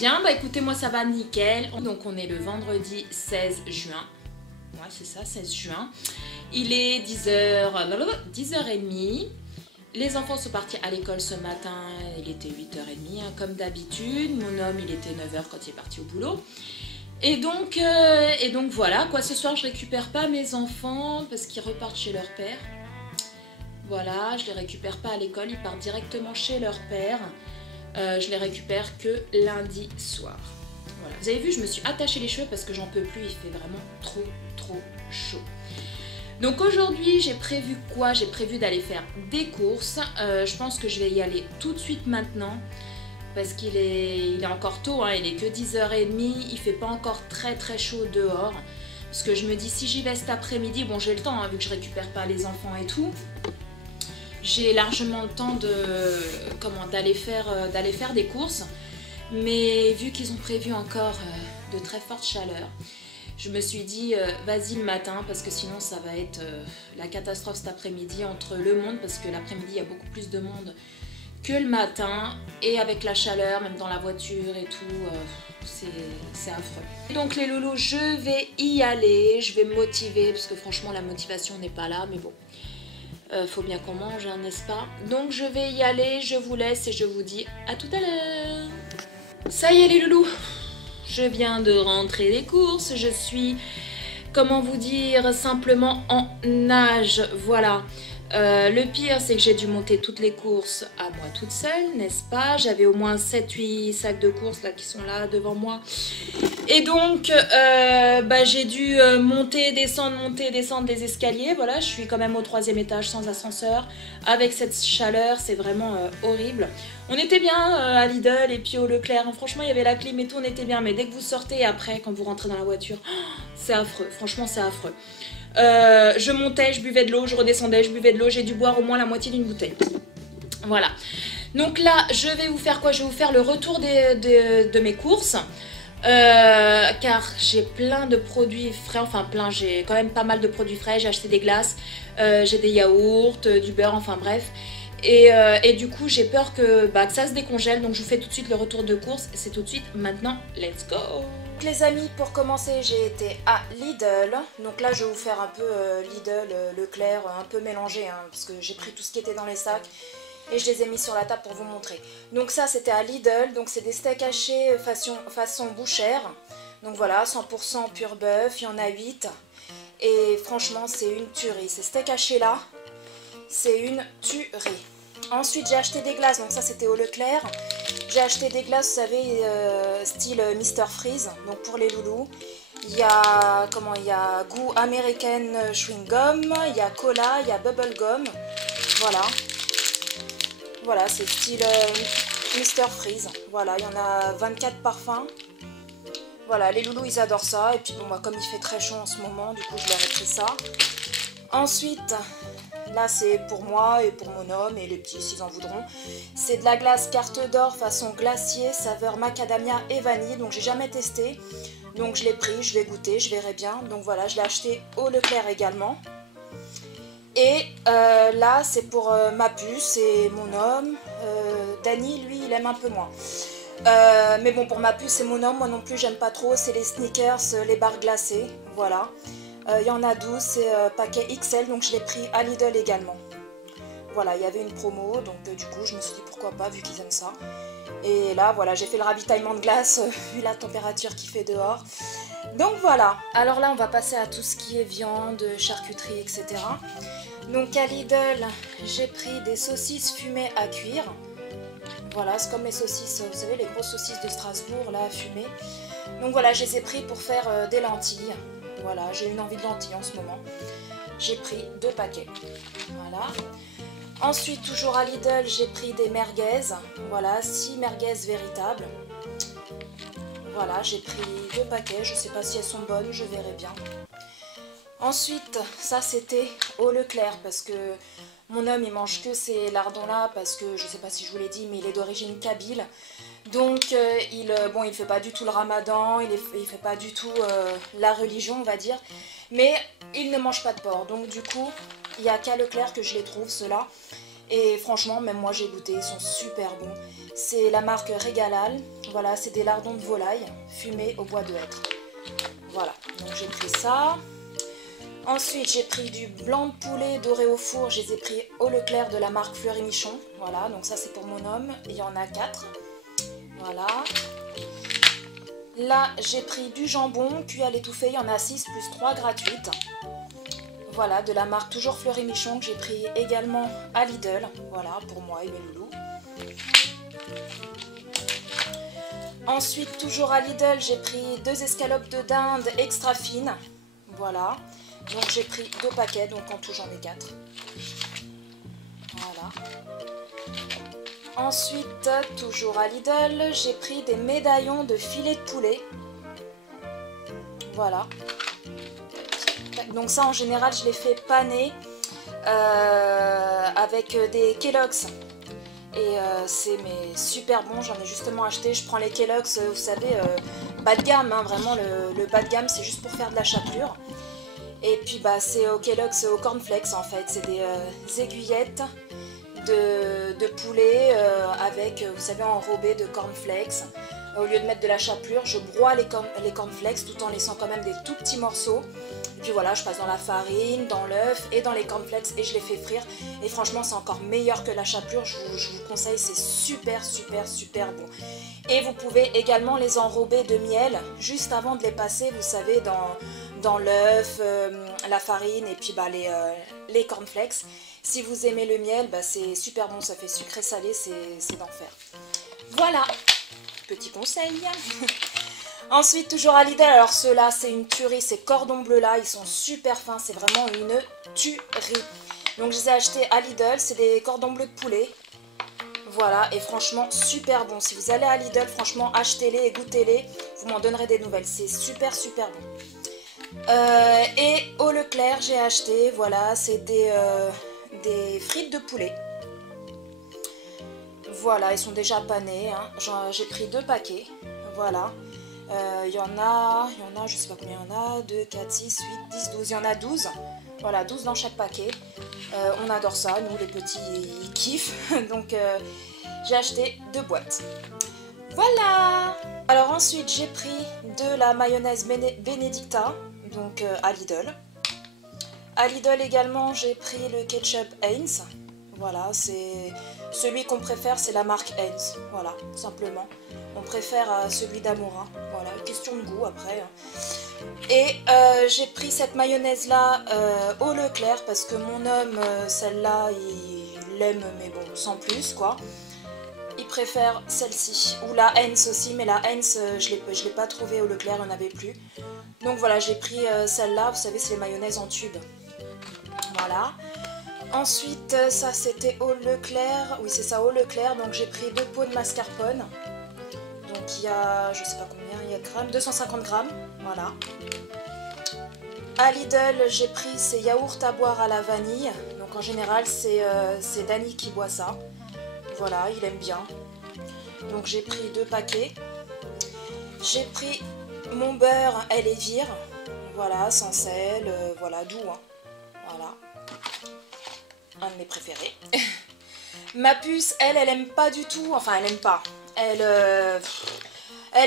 bien? Bah écoutez, moi ça va nickel. Donc on est le vendredi 16 juin. Ouais, c'est ça, 16 juin. Il est 10h30. Les enfants sont partis à l'école ce matin. Il était 8h30, hein, comme d'habitude. Mon homme, il était 9h quand il est parti au boulot. Et donc voilà, quoi. Ce soir, je récupère pas mes enfants parce qu'ils repartent chez leur père. Voilà, je les récupère pas à l'école. Ils partent directement chez leur père. Je les récupère que lundi soir. Voilà. Vous avez vu, je me suis attachée les cheveux parce que j'en peux plus, il fait vraiment trop chaud. Donc aujourd'hui, j'ai prévu quoi? J'ai prévu d'aller faire des courses. Je pense que je vais y aller tout de suite maintenant parce qu'il est encore tôt, hein, il est que 10h30, il fait pas encore très chaud dehors. Parce que je me dis, si j'y vais cet après-midi, bon j'ai le temps, hein, vu que je récupère pas les enfants et tout. J'ai largement le temps d'aller faire des courses. Mais vu qu'ils ont prévu encore de très fortes chaleurs, je me suis dit vas-y le matin parce que sinon ça va être la catastrophe cet après-midi entre le monde parce que l'après-midi il y a beaucoup plus de monde que le matin et avec la chaleur même dans la voiture et tout c'est affreux. Donc les loulous, je vais y aller, je vais me motiver parce que franchement la motivation n'est pas là mais bon. Faut bien qu'on mange, hein, n'est-ce pas? Donc je vais y aller, je vous laisse et je vous dis à tout à l'heure. Ça y est les loulous, je viens de rentrer des courses, je suis, comment vous dire, simplement en nage, voilà. Le pire c'est que j'ai dû monter toutes les courses à moi toute seule, n'est-ce pas? J'avais au moins 7-8 sacs de courses là qui sont là devant moi. Et donc j'ai dû monter, descendre les escaliers. Voilà, je suis quand même au 3e étage sans ascenseur. Avec cette chaleur, c'est vraiment horrible. On était bien à Lidl et puis au Leclerc. Franchement, il y avait la clim et tout, on était bien. Mais dès que vous sortez après, quand vous rentrez dans la voiture, c'est affreux. Franchement, c'est affreux. Je montais, je buvais de l'eau, je redescendais, je buvais de l'eau. J'ai dû boire au moins la moitié d'une bouteille. Voilà. Donc là, je vais vous faire quoi? Je vais vous faire le retour de mes courses. Car j'ai plein de produits frais, enfin plein, j'ai quand même pas mal de produits frais, j'ai acheté des glaces, j'ai des yaourts, du beurre, enfin bref. Et du coup j'ai peur que ça se décongèle, donc je vous fais tout de suite le retour de course, c'est tout de suite maintenant, let's go! Les amis, pour commencer j'ai été à Lidl, donc là je vais vous faire un peu Lidl, Leclerc, un peu mélangé, hein, parce que j'ai pris tout ce qui était dans les sacs. Et je les ai mis sur la table pour vous montrer. Donc ça c'était à Lidl, donc c'est des steaks hachés façon bouchère. Donc voilà, 100% pur bœuf, il y en a 8. Et franchement c'est une tuerie. Ces steaks hachés là, c'est une tuerie. Ensuite j'ai acheté des glaces, donc ça c'était au Leclerc. J'ai acheté des glaces, vous savez, style Mr Freeze, donc pour les loulous. Il y a goût American Chewing Gum, il y a cola, il y a bubble gum. Voilà. Voilà, c'est style Mr Freeze. Voilà, il y en a 24 parfums. Voilà, les loulous, ils adorent ça. Et puis, bon, comme il fait très chaud en ce moment, du coup, je leur ai pris ça. Ensuite, là, c'est pour moi et pour mon homme et les petits, s'ils en voudront. C'est de la glace carte d'or façon glacier, saveur macadamia et vanille. Donc, j'ai jamais testé. Donc, je l'ai pris, je vais goûter, je verrai bien. Donc, voilà, je l'ai acheté au Leclerc également. Et là c'est pour ma puce et mon homme. Dany lui il aime un peu moins. Mais bon, pour ma puce et mon homme, moi non plus j'aime pas trop. C'est les sneakers, les barres glacées. Voilà. Il y en a 12, c'est paquet XL, donc je l'ai pris à Lidl également. Voilà, il y avait une promo, donc du coup je me suis dit pourquoi pas vu qu'ils aiment ça. Et là voilà, j'ai fait le ravitaillement de glace vu la température qu'il fait dehors. Donc voilà, alors là on va passer à tout ce qui est viande, charcuterie, etc. Donc à Lidl, j'ai pris des saucisses fumées à cuire. Voilà, c'est comme les saucisses, vous savez, les grosses saucisses de Strasbourg, là, fumées. Donc voilà, je les ai pris pour faire des lentilles. Voilà, j'ai une envie de lentilles en ce moment. J'ai pris 2 paquets. Voilà. Ensuite, toujours à Lidl, j'ai pris des merguez. Voilà, 6 merguez véritables. Voilà, j'ai pris 2 paquets. Je ne sais pas si elles sont bonnes, je verrai bien. Ensuite, ça c'était au Leclerc parce que mon homme il mange que ces lardons là parce que je sais pas si je vous l'ai dit mais il est d'origine kabyle. Donc il fait pas du tout le ramadan, il fait pas du tout la religion on va dire. Mais il ne mange pas de porc. Donc du coup il n'y a qu'à Leclerc que je les trouve ceux-là. Et franchement, même moi j'ai goûté, ils sont super bons. C'est la marque Régalal. Voilà, c'est des lardons de volaille fumés au bois de hêtre. Voilà, donc j'ai pris ça. Ensuite, j'ai pris du blanc de poulet doré au four. Je les ai pris au Leclerc de la marque Fleury Michon. Voilà, donc ça c'est pour mon homme. Il y en a 4. Voilà. Là, j'ai pris du jambon cuit à l'étouffée. Il y en a 6 plus 3 gratuites. Voilà, de la marque toujours Fleury Michon que j'ai pris également à Lidl. Voilà, pour moi et mes loulous. Ensuite, toujours à Lidl, j'ai pris 2 escalopes de dinde extra fines. Voilà. Donc j'ai pris 2 paquets, donc en tout j'en ai 4. Voilà. Ensuite, toujours à Lidl, j'ai pris des médaillons de filet de poulet. Voilà. Donc ça en général je les fais paner avec des Kellogg's. Et c'est super bon, j'en ai justement acheté. Je prends les Kellogg's, vous savez, bas de gamme, hein, vraiment le bas de gamme c'est juste pour faire de la chapelure. Et puis bah, c'est au Kellogg's, au cornflakes en fait, c'est des aiguillettes de poulet avec, vous savez, enrobé de cornflakes. Au lieu de mettre de la chapelure, je broie les cornflakes tout en laissant quand même des tout petits morceaux. Et puis voilà, je passe dans la farine, dans l'œuf et dans les cornflakes et je les fais frire. Et franchement, c'est encore meilleur que la chapelure. Je vous conseille, c'est super, super, super bon. Et vous pouvez également les enrober de miel juste avant de les passer, vous savez, dans l'œuf, la farine et puis bah, les cornflakes. Si vous aimez le miel, bah, c'est super bon, ça fait sucré-salé, c'est d'enfer. Voilà, petit conseil. Ensuite, toujours à Lidl, alors ceux-là, c'est une tuerie, ces cordons bleus là, ils sont super fins, c'est vraiment une tuerie. Donc je les ai achetés à Lidl, c'est des cordons bleus de poulet. Voilà, et franchement, super bon. Si vous allez à Lidl, franchement, achetez-les et goûtez-les, vous m'en donnerez des nouvelles, c'est super, super bon. Et au Leclerc, j'ai acheté, voilà, c'est des frites de poulet. Voilà, ils sont déjà panés, hein. J'ai pris 2 paquets, voilà. Il y en a, je sais pas combien il y en a, 2, 4, 6, 8, 10, 12, il y en a 12. Voilà, 12 dans chaque paquet. On adore ça, nous les petits, ils kiffent. Donc j'ai acheté 2 boîtes. Voilà. Alors ensuite, j'ai pris de la mayonnaise Benedicta, donc à Lidl. À Lidl également, j'ai pris le ketchup Heinz. Voilà, c'est celui qu'on préfère, c'est la marque Heinz. Voilà, simplement. On préfère celui d'Amora. Voilà, question de goût après. Et j'ai pris cette mayonnaise là au Leclerc parce que mon homme, celle-là, il l'aime, mais bon, sans plus quoi. Il préfère celle-ci. Ou la Heinz aussi, mais la Heinz, je l'ai pas trouvée au Leclerc, il n'y en avait plus. Donc voilà, j'ai pris celle-là, vous savez, c'est les mayonnaises en tube. Voilà. Ensuite, ça c'était au Leclerc. Oui, c'est ça, au Leclerc. Donc j'ai pris 2 pots de mascarpone. Donc il y a, je sais pas combien, il y a grammes, 250 grammes. Voilà. À Lidl, j'ai pris ces yaourts à boire à la vanille. Donc en général, c'est Dany qui boit ça. Voilà, il aime bien. Donc j'ai pris 2 paquets. J'ai pris mon beurre Elevire. Voilà, sans sel, voilà, doux. Hein. Voilà. Un de mes préférés. Ma puce, elle aime pas du tout. Enfin, elle aime pas. Elle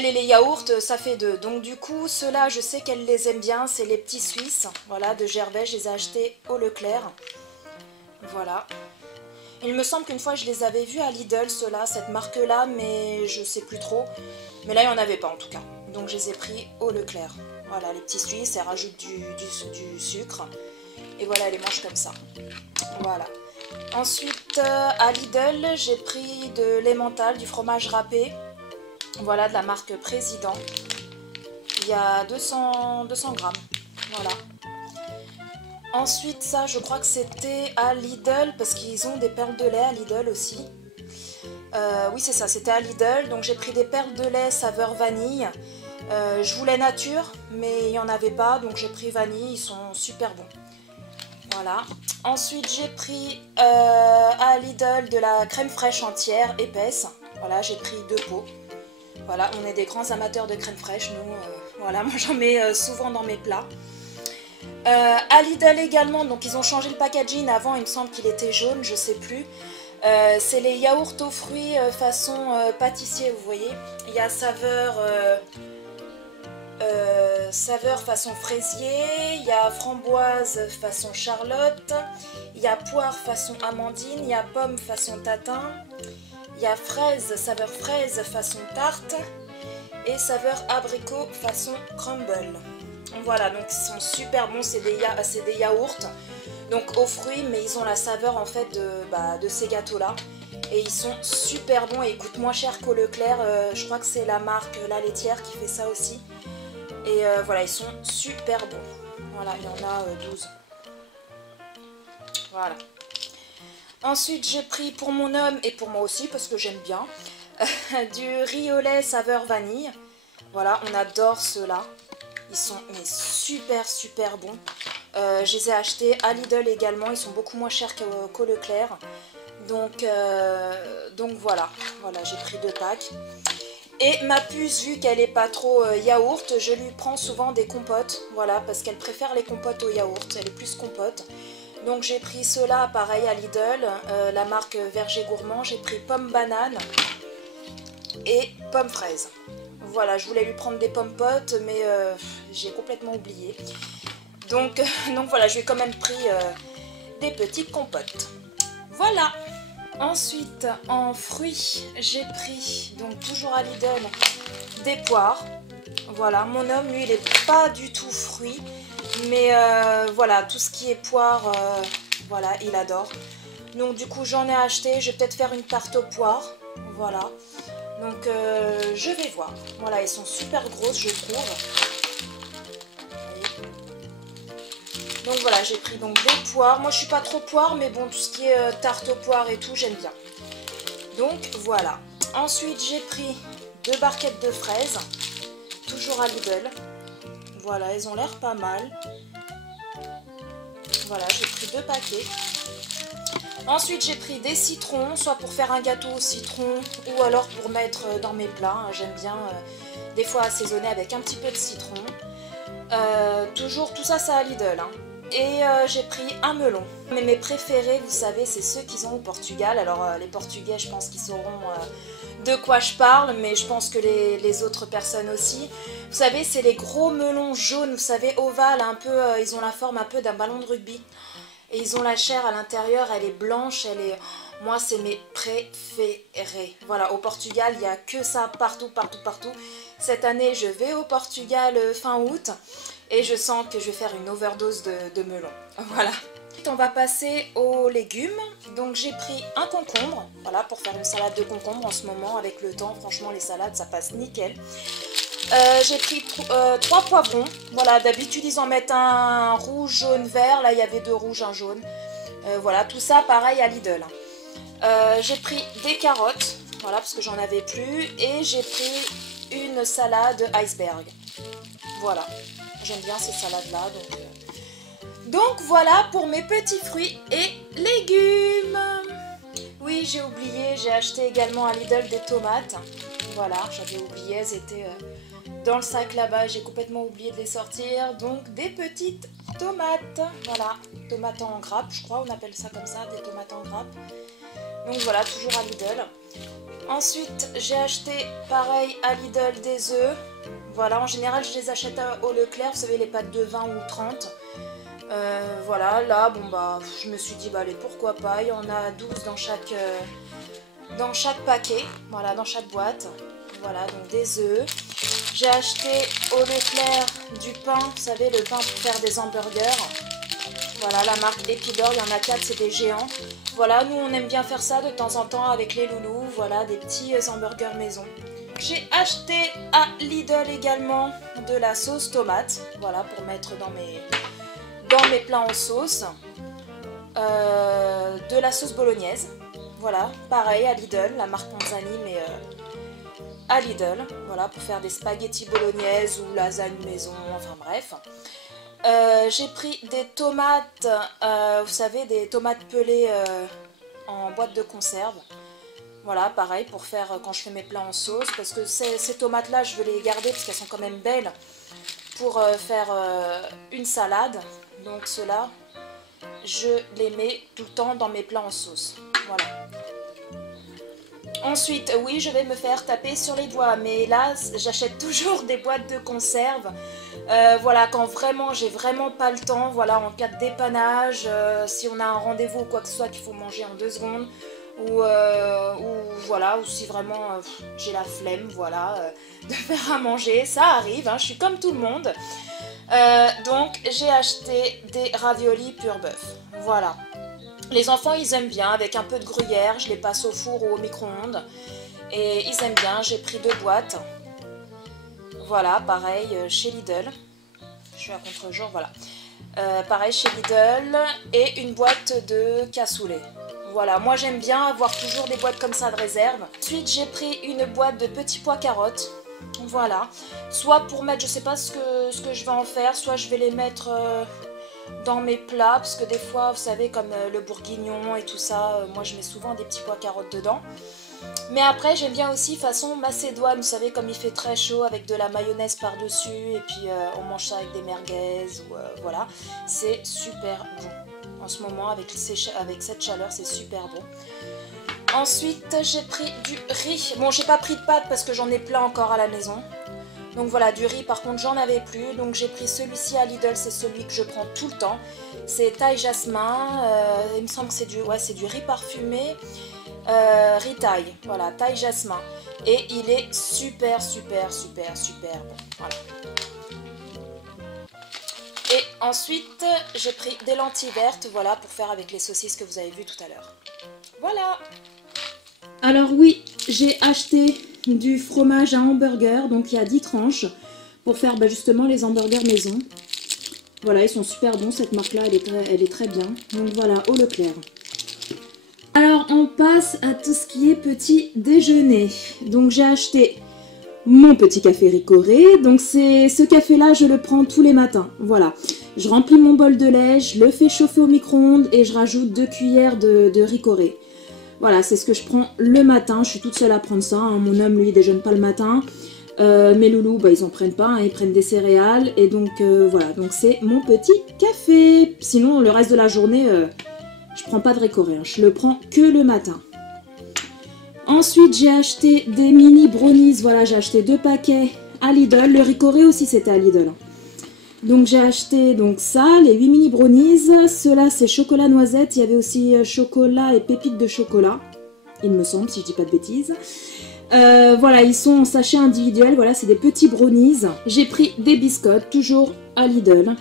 et les yaourts, ça fait 2. Donc du coup, ceux-là, je sais qu'elle les aime bien. C'est les petits Suisses. Voilà, de Gerbet. Je les ai achetés au Leclerc. Voilà. Il me semble qu'une fois, je les avais vus à Lidl, ceux-là, cette marque-là, mais je sais plus trop. Mais là, il n'y en avait pas en tout cas. Donc je les ai pris au Leclerc. Voilà, les petits Suisses, elles rajoutent du sucre. Et voilà, elle les mange comme ça. Voilà. Ensuite, à Lidl, j'ai pris de l'emmental, du fromage râpé. Voilà, de la marque Président. Il y a 200 grammes. Voilà. Ensuite, ça, je crois que c'était à Lidl, parce qu'ils ont des perles de lait à Lidl aussi. Oui, c'est ça, c'était à Lidl. Donc j'ai pris des perles de lait saveur vanille. Je voulais nature, mais il n'y en avait pas, donc j'ai pris vanille. Ils sont super bons. Voilà. Ensuite, j'ai pris à Lidl de la crème fraîche entière, épaisse. Voilà, j'ai pris 2 pots. Voilà, on est des grands amateurs de crème fraîche, nous. Voilà, moi j'en mets souvent dans mes plats. À Lidl également, donc ils ont changé le packaging. Avant, il me semble qu'il était jaune, je sais plus. C'est les yaourts aux fruits façon pâtissier, vous voyez. Il y a saveur façon fraisier, il y a framboise façon charlotte, il y a poire façon amandine, il y a pomme façon tatin, il y a saveur fraise façon tarte et saveur abricot façon crumble. Voilà, donc ils sont super bons, c'est des yaourts donc aux fruits, mais ils ont la saveur en fait de ces gâteaux là. Et ils sont super bons et ils coûtent moins cher qu'au Leclerc. Je crois que c'est la marque La Laitière qui fait ça aussi. Et voilà, ils sont super bons. Voilà, il y en a 12. Voilà. Ensuite, j'ai pris pour mon homme et pour moi aussi, parce que j'aime bien, du riz au lait saveur vanille. Voilà, on adore ceux-là. Ils sont mais super bons. Je les ai achetés à Lidl également. Ils sont beaucoup moins chers qu'au Leclerc. Donc voilà, j'ai pris 2 packs. Et ma puce, vu qu'elle n'est pas trop yaourt, je lui prends souvent des compotes. Voilà, parce qu'elle préfère les compotes au yaourt, elle est plus compote. Donc j'ai pris ceux-là, pareil à Lidl, la marque Verger Gourmand. J'ai pris pomme banane et pomme fraise. Voilà, je voulais lui prendre des pommes potes, mais j'ai complètement oublié. Donc voilà, je lui ai quand même pris des petites compotes. Voilà. Ensuite, en fruits, j'ai pris, donc toujours à Lidl, des poires. Voilà, mon homme, lui, il n'est pas du tout fruit. Mais voilà, tout ce qui est poire, voilà, il adore. Donc du coup, j'en ai acheté. Je vais peut-être faire une tarte aux poires. Voilà. Donc je vais voir. Voilà, elles sont super grosses, je trouve. Donc voilà, j'ai pris donc des poires. Moi, je suis pas trop poire, mais bon, tout ce qui est tarte aux poires et tout, j'aime bien. Donc voilà. Ensuite, j'ai pris 2 barquettes de fraises, toujours à Lidl. Voilà, elles ont l'air pas mal. Voilà, j'ai pris 2 paquets. Ensuite, j'ai pris des citrons, soit pour faire un gâteau au citron, ou alors pour mettre dans mes plats. J'aime bien des fois assaisonner avec un petit peu de citron. Toujours, tout ça, c'est à Lidl. Et j'ai pris un melon. Mais mes préférés, vous savez, c'est ceux qu'ils ont au Portugal. Alors les Portugais, je pense qu'ils sauront de quoi je parle, mais je pense que les autres personnes aussi. Vous savez, c'est les gros melons jaunes, vous savez, ovales, un peu, ils ont la forme un peu d'un ballon de rugby. Et ils ont la chair à l'intérieur, elle est blanche, elle est... Moi, c'est mes préférés. Voilà, au Portugal, il n'y a que ça partout. Cette année, je vais au Portugal fin août. Et je sens que je vais faire une overdose de melon. Voilà. On va passer aux légumes. Donc j'ai pris un concombre, voilà, pour faire une salade de concombre en ce moment. Avec le temps, franchement, les salades, ça passe nickel. J'ai pris 3 poivrons. Voilà, d'habitude, ils en mettent un rouge, jaune, vert. Là, il y avait 2 rouges, un jaune. Voilà, tout ça, pareil à Lidl. J'ai pris des carottes, voilà, parce que j'en avais plus. Et j'ai pris une salade iceberg. Voilà. J'aime bien ces salades-là. Donc voilà pour mes petits fruits et légumes. Oui, j'ai oublié, j'ai acheté également à Lidl des tomates. Voilà, j'avais oublié, elles étaient dans le sac là-bas. J'ai complètement oublié de les sortir. Donc des petites tomates. Voilà, tomates en grappe, je crois, on appelle ça comme ça, des tomates en grappe. Donc voilà, toujours à Lidl. Ensuite, j'ai acheté, pareil, à Lidl des œufs. Voilà, en général, je les achète au Leclerc, vous savez, les pâtes de 20 ou 30. Voilà, là, bon, bah, je me suis dit, bah, allez, pourquoi pas. Il y en a 12 dans chaque paquet, voilà, dans chaque boîte. Voilà, donc des œufs. J'ai acheté au Leclerc du pain, vous savez, le pain pour faire des hamburgers. Voilà, la marque Epidor, il y en a 4, c'est des géants. Voilà, nous, on aime bien faire ça de temps en temps avec les loulous. Voilà, des petits hamburgers maison. J'ai acheté à Lidl également de la sauce tomate, voilà, pour mettre dans mes plats en sauce. De la sauce bolognaise, voilà, pareil à Lidl, la marque Panzani, mais à Lidl, voilà, pour faire des spaghettis bolognaise ou lasagne maison, enfin bref. J'ai pris des tomates, vous savez, des tomates pelées en boîte de conserve. Voilà, pareil, pour faire quand je fais mes plats en sauce, parce que ces tomates-là, je veux les garder parce qu'elles sont quand même belles pour faire une salade. Donc ceux-là, je les mets tout le temps dans mes plats en sauce. Voilà. Ensuite, oui, je vais me faire taper sur les doigts, mais là, j'achète toujours des boîtes de conserve. Voilà, quand vraiment, j'ai vraiment pas le temps, voilà, en cas de dépannage, si on a un rendez-vous ou quoi que ce soit qu'il faut manger en 2 secondes, ou voilà, ou si vraiment j'ai la flemme, voilà, de faire à manger, ça arrive, hein, je suis comme tout le monde. Donc, j'ai acheté des raviolis pur bœuf, voilà. Les enfants, ils aiment bien, avec un peu de gruyère, je les passe au four ou au micro-ondes. Et ils aiment bien, j'ai pris 2 boîtes. Voilà, pareil, chez Lidl. Je suis à contre-jour, voilà. Pareil, chez Lidl. Et une boîte de cassoulet. Voilà, moi j'aime bien avoir toujours des boîtes comme ça de réserve. Ensuite, j'ai pris une boîte de petits pois carottes. Voilà. Soit pour mettre, je sais pas ce que je vais en faire, soit je vais les mettre... dans mes plats, parce que des fois, vous savez, comme le bourguignon et tout ça, moi je mets souvent des petits pois carottes dedans. Mais après, j'aime bien aussi façon macédoine, vous savez, comme il fait très chaud, avec de la mayonnaise par-dessus, et puis on mange ça avec des merguez, ou voilà. C'est super bon. En ce moment, avec cette chaleur, c'est super bon. Ensuite, j'ai pris du riz. Bon, j'ai pas pris de pâtes parce que j'en ai plein encore à la maison. Donc voilà, du riz par contre j'en avais plus, donc j'ai pris celui-ci à Lidl, c'est celui que je prends tout le temps. C'est thaï jasmin, il me semble que c'est du riz parfumé, riz thaï, voilà, thaï jasmin. Et il est super bon, voilà. Et ensuite j'ai pris des lentilles vertes, voilà, pour faire avec les saucisses que vous avez vues tout à l'heure. Voilà. Alors oui, j'ai acheté du fromage à hamburger, donc il y a 10 tranches pour faire justement les hamburgers maison. Voilà, ils sont super bons, cette marque là elle est très bien. Donc voilà, au Leclerc. Alors on passe à tout ce qui est petit déjeuner. Donc j'ai acheté mon petit café Ricoré. Donc ce café là je le prends tous les matins. Voilà, je remplis mon bol de lait, je le fais chauffer au micro-ondes et je rajoute 2 cuillères de Ricoré. Voilà, c'est ce que je prends le matin. Je suis toute seule à prendre ça, hein. Mon homme, lui, il déjeune pas le matin. Mes loulous, ils en prennent pas, hein. Ils prennent des céréales. Et donc, voilà. Donc, c'est mon petit café. Sinon, le reste de la journée, je prends pas de Ricoré, hein. Je le prends que le matin. Ensuite, j'ai acheté des mini brownies. Voilà, j'ai acheté 2 paquets à Lidl. Le Ricoré aussi, c'était à Lidl. Donc j'ai acheté donc ça, les 8 mini brownies. Ceux-là c'est chocolat noisette. Il y avait aussi chocolat et pépites de chocolat, il me semble, si je dis pas de bêtises. Voilà, ils sont en sachet individuel. Voilà, c'est des petits brownies. J'ai pris des biscottes, toujours à Lidl,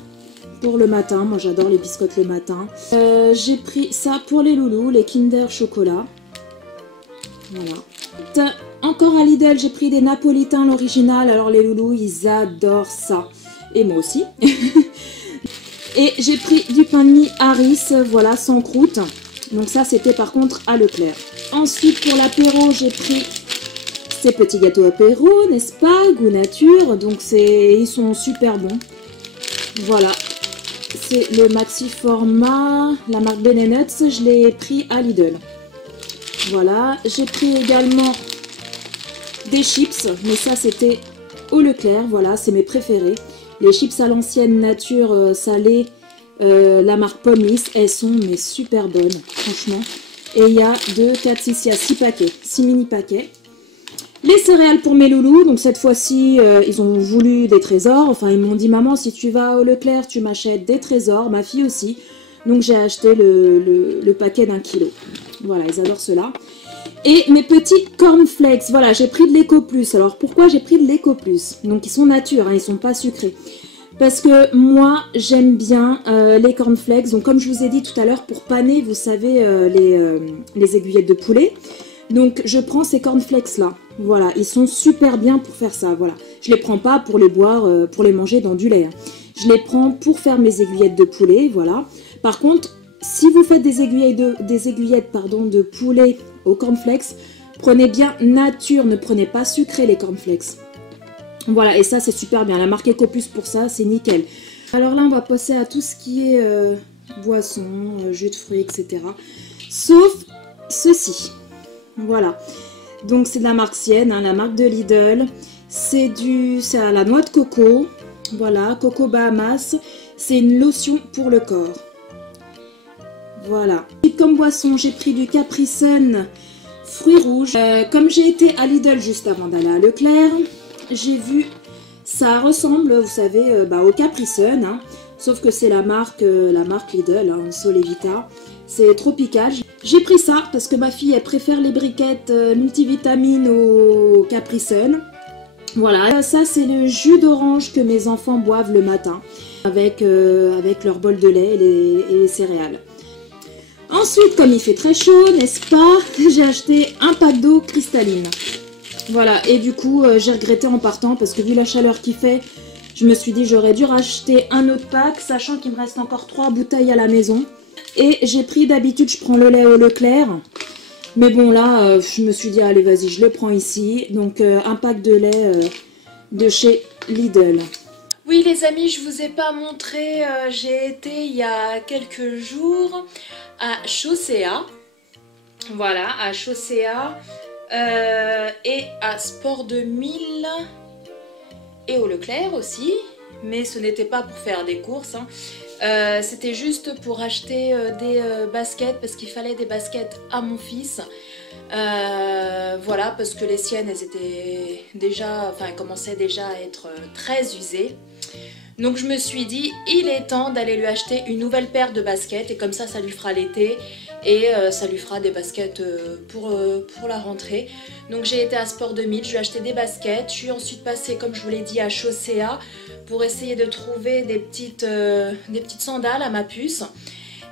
pour le matin. Moi j'adore les biscottes le matin. J'ai pris ça pour les loulous, les Kinder chocolat. Voilà. Encore à Lidl, j'ai pris des napolitains, l'original. Alors les loulous, ils adorent ça. Et moi aussi. Et j'ai pris du pain de mie Harris, voilà, sans croûte. Donc ça, c'était par contre à Leclerc. Ensuite, pour l'apéro, j'ai pris ces petits gâteaux apéro, n'est-ce pas? Goût nature. Donc ils sont super bons. Voilà. C'est le maxi format, la marque Ben & Nuts. Je l'ai pris à Lidl. Voilà. J'ai pris également des chips. Mais ça, c'était au Leclerc. Voilà, c'est mes préférés. Les chips à l'ancienne nature salée, la marque Pommis, elles sont mais super bonnes, franchement. Et il y a 2, 4, 6, il y a 6 paquets, 6 mini paquets. Les céréales pour mes loulous, donc cette fois-ci, ils ont voulu des trésors. Enfin, ils m'ont dit, maman, si tu vas au Leclerc, tu m'achètes des trésors, ma fille aussi. Donc j'ai acheté le paquet d'1 kilo. Voilà, ils adorent cela. Et mes petits cornflakes, voilà, j'ai pris de l'Eco Plus. Alors pourquoi j'ai pris de l'Eco Plus? Donc ils sont nature, hein, ils sont pas sucrés. Parce que moi, j'aime bien les cornflakes. Donc comme je vous ai dit tout à l'heure, pour paner, vous savez, les aiguillettes de poulet. Donc je prends ces cornflakes là. Voilà, ils sont super bien pour faire ça. Voilà, je les prends pas pour les boire, pour les manger dans du lait. Hein. Je les prends pour faire mes aiguillettes de poulet, voilà. Par contre, si vous faites des aiguillettes de poulet aux cornflakes, prenez bien nature, ne prenez pas sucré les cornflakes. Voilà, et ça c'est super bien, la marque Eco Plus pour ça, c'est nickel. Alors là on va passer à tout ce qui est boisson, jus de fruits, etc. Sauf ceci, voilà. Donc c'est de la marque Sienne, hein, la marque de Lidl. C'est à la noix de coco, voilà, Coco Bahamas. C'est une lotion pour le corps. Voilà. Et comme boisson, j'ai pris du Capri Sun fruits rouges. Comme j'ai été à Lidl juste avant d'aller à Leclerc, j'ai vu, ça ressemble, vous savez, au Capri Sun, hein, sauf que c'est la marque Lidl, hein, Solevita. C'est tropical. J'ai pris ça parce que ma fille, elle préfère les briquettes multivitamines au Capri Sun. Voilà, ça c'est le jus d'orange que mes enfants boivent le matin avec leur bol de lait et les céréales. Ensuite, comme il fait très chaud, n'est-ce pas, j'ai acheté un pack d'eau cristalline. Voilà, et du coup, j'ai regretté en partant parce que vu la chaleur qu'il fait, je me suis dit j'aurais dû racheter un autre pack, sachant qu'il me reste encore 3 bouteilles à la maison. Et j'ai pris, d'habitude, je prends le lait au Leclerc. Mais bon, là, je me suis dit, allez, vas-y, je le prends ici. Donc, un pack de lait de chez Lidl. Oui, les amis, je vous ai pas montré. J'ai été il y a quelques jours à Chaussea. Voilà, à Chaussea. Et à Sport 2000. Et au Leclerc aussi. Mais ce n'était pas pour faire des courses, hein. C'était juste pour acheter des baskets parce qu'il fallait des baskets à mon fils. Voilà, parce que les siennes, elles étaient déjà, enfin, elles commençaient déjà à être très usées. Donc je me suis dit, il est temps d'aller lui acheter une nouvelle paire de baskets et comme ça lui fera l'été et ça lui fera des baskets pour la rentrée. Donc j'ai été à Sport 2000, je lui ai acheté des baskets, je suis ensuite passée, comme je vous l'ai dit, à Chaussea pour essayer de trouver des petites sandales à ma puce.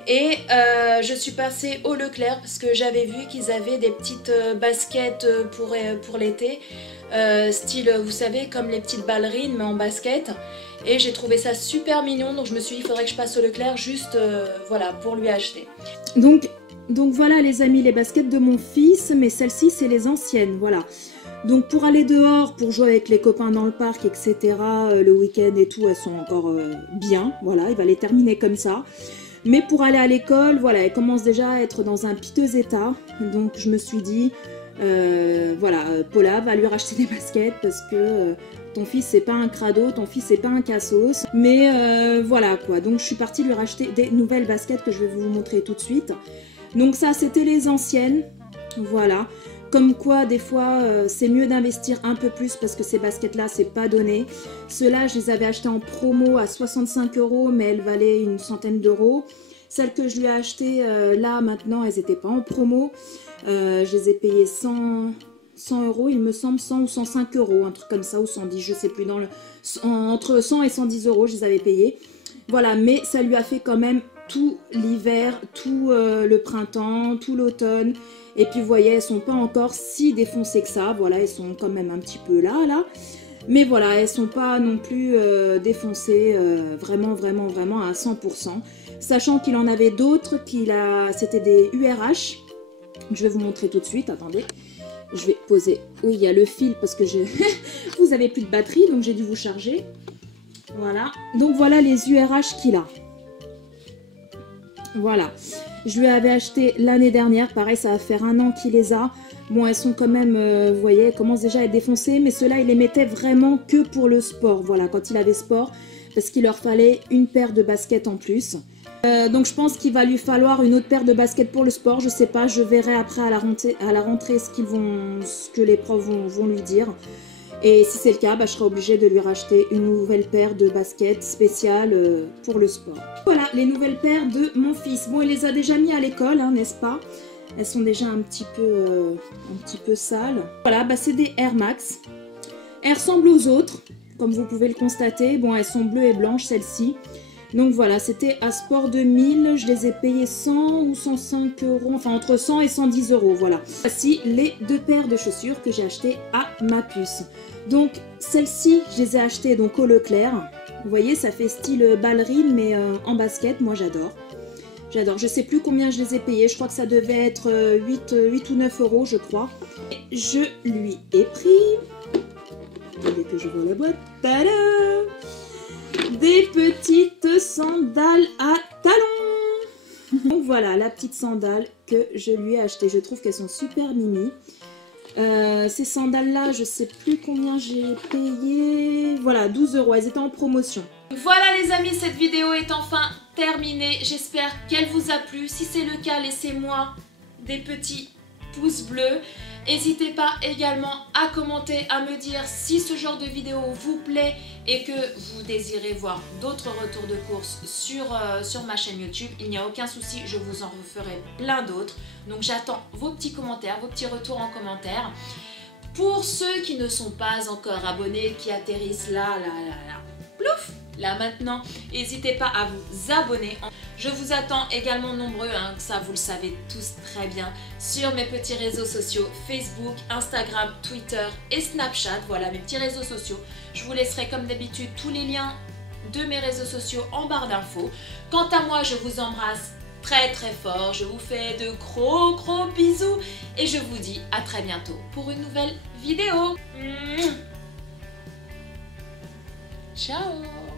Et je suis passée au Leclerc parce que j'avais vu qu'ils avaient des petites baskets pour l'été, style, vous savez, comme les petites ballerines mais en basket. Et j'ai trouvé ça super mignon, donc je me suis dit il faudrait que je passe au Leclerc juste voilà, pour lui acheter. Donc voilà les amis, les baskets de mon fils, mais celles-ci c'est les anciennes, voilà. Donc pour aller dehors, pour jouer avec les copains dans le parc, etc., le week-end et tout, elles sont encore bien, voilà, il va les terminer comme ça. Mais pour aller à l'école, voilà, elles commencent déjà à être dans un piteux état, donc je me suis dit, voilà, Paula va lui racheter des baskets parce que ton fils c'est pas un crado, ton fils c'est pas un cassos, mais voilà quoi, donc je suis partie lui racheter des nouvelles baskets que je vais vous montrer tout de suite. Donc ça c'était les anciennes, voilà. Comme quoi, des fois, c'est mieux d'investir un peu plus parce que ces baskets-là, c'est pas donné. Ceux-là, je les avais achetés en promo à 65 €, mais elles valaient une centaine d'euros. Celles que je lui ai achetées là, maintenant, elles n'étaient pas en promo. Je les ai payées 100 €, il me semble, 100 ou 105 €, un truc comme ça, ou 110, je sais plus. Entre 100 et 110 €, je les avais payées. Voilà, mais ça lui a fait quand même tout l'hiver, tout le printemps, tout l'automne. Et puis vous voyez, elles sont pas encore si défoncées que ça. Voilà, elles sont quand même un petit peu là. Mais voilà, elles sont pas non plus défoncées vraiment à 100%. Sachant qu'il en avait d'autres, c'était des URH. Je vais vous montrer tout de suite, attendez. Je vais poser où il y a le fil parce que vous avez plus de batterie, donc j'ai dû vous charger. Voilà, donc voilà les URH qu'il a. Voilà, je lui avais acheté l'année dernière, pareil ça va faire 1 an qu'il les a. Bon, elles sont quand même, vous voyez, elles commencent déjà à être défoncées, mais ceux-là il les mettait vraiment que pour le sport, voilà, quand il avait sport, parce qu'il leur fallait une paire de baskets en plus. Donc je pense qu'il va lui falloir une autre paire de baskets pour le sport, je sais pas, je verrai après à la rentrée ce que les profs vont lui dire. Et si c'est le cas, je serai obligée de lui racheter une nouvelle paire de baskets spéciales pour le sport. Voilà, les nouvelles paires de mon fils. Bon, il les a déjà mis à l'école, hein, n'est-ce pas? Elles sont déjà un petit peu sales. Voilà, c'est des Air Max. Elles ressemblent aux autres, comme vous pouvez le constater. Bon, elles sont bleues et blanches, celles-ci. Donc voilà, c'était à Sport 2000. Je les ai payées 100 ou 105 €, enfin entre 100 et 110 €, voilà. Voici les 2 paires de chaussures que j'ai achetées à ma puce. Donc celles-ci, je les ai achetées donc au Leclerc. Vous voyez, ça fait style ballerine, mais en basket. Moi, j'adore. J'adore. Je sais plus combien je les ai payées. Je crois que ça devait être 8 ou 9 €, je crois. Et je lui ai pris... Attendez que je vois la boîte. Tada! Des petites sandales à talons. Donc voilà, la petite sandale que je lui ai achetée. Je trouve qu'elles sont super mimi. Ces sandales-là, je sais plus combien j'ai payé. Voilà, 12 €. Elles étaient en promotion. Voilà les amis, cette vidéo est enfin terminée. J'espère qu'elle vous a plu. Si c'est le cas, laissez-moi des petits pouce bleu. N'hésitez pas également à commenter, à me dire si ce genre de vidéo vous plaît et que vous désirez voir d'autres retours de course sur ma chaîne YouTube. Il n'y a aucun souci, je vous en referai plein d'autres. Donc j'attends vos petits commentaires, vos petits retours en commentaire. Pour ceux qui ne sont pas encore abonnés, qui atterrissent là, plouf, là maintenant, n'hésitez pas à vous abonner. Je vous attends également nombreux, hein, ça vous le savez tous très bien, sur mes petits réseaux sociaux Facebook, Instagram, Twitter et Snapchat. Voilà mes petits réseaux sociaux. Je vous laisserai comme d'habitude tous les liens de mes réseaux sociaux en barre d'infos. Quant à moi, je vous embrasse très très fort. Je vous fais de gros bisous et je vous dis à très bientôt pour une nouvelle vidéo. Ciao.